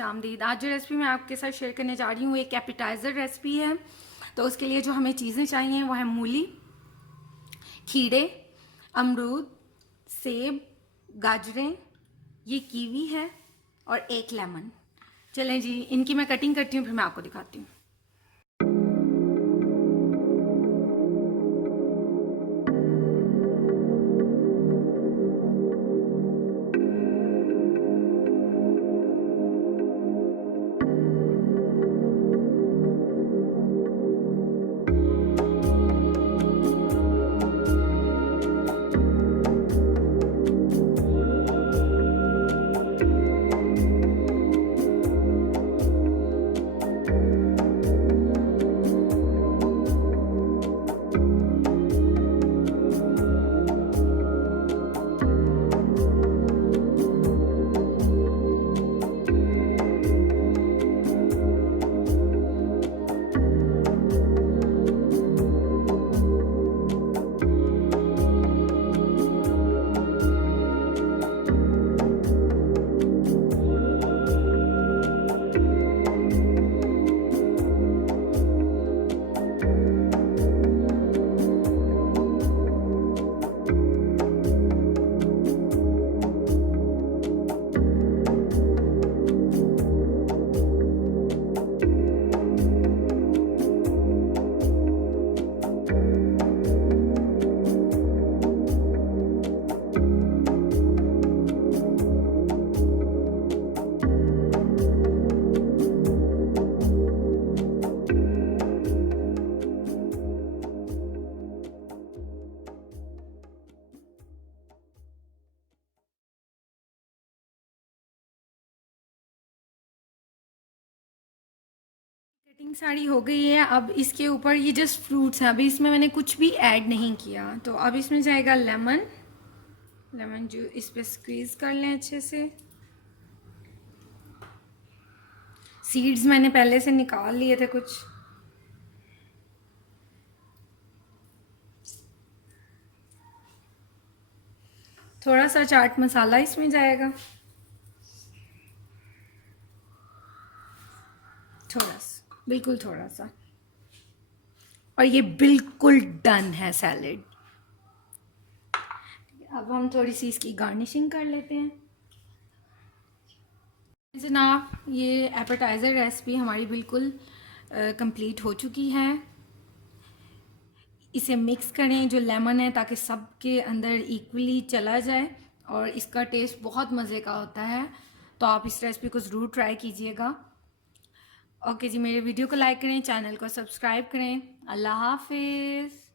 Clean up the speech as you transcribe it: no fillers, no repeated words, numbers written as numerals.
खुशामदीद। आज जो रेसिपी मैं आपके साथ शेयर करने जा रही हूँ एक एपिटाइज़र रेसिपी है। तो उसके लिए जो हमें चीज़ें चाहिए वो है मूली, खीरे, अमरूद, सेब, गाजरें, ये कीवी है और एक लेमन। चलें जी, इनकी मैं कटिंग करती हूँ, फिर मैं आपको दिखाती हूँ। कटिंग सारी हो गई है। अब इसके ऊपर ये जस्ट फ्रूट्स हैं, अभी इसमें मैंने कुछ भी ऐड नहीं किया। तो अब इसमें जाएगा लेमन। लेमन जो इस पे स्क्वीज कर लें अच्छे से। सीड्स मैंने पहले से निकाल लिए थे कुछ। थोड़ा सा चाट मसाला इसमें जाएगा, थोड़ा सा, बिल्कुल थोड़ा सा। और ये बिल्कुल डन है सैलेड। अब हम थोड़ी सी इसकी गार्निशिंग कर लेते हैं। जनाब, ये एपेटाइज़र रेसिपी हमारी बिल्कुल कंप्लीट हो चुकी है। इसे मिक्स करें जो लेमन है, ताकि सबके अंदर इक्वली चला जाए और इसका टेस्ट बहुत मज़े का होता है। तो आप इस रेसिपी को ज़रूर ट्राई कीजिएगा। ओके जी, मेरे वीडियो को लाइक करें, चैनल को सब्सक्राइब करें। अल्लाह हाफिज़।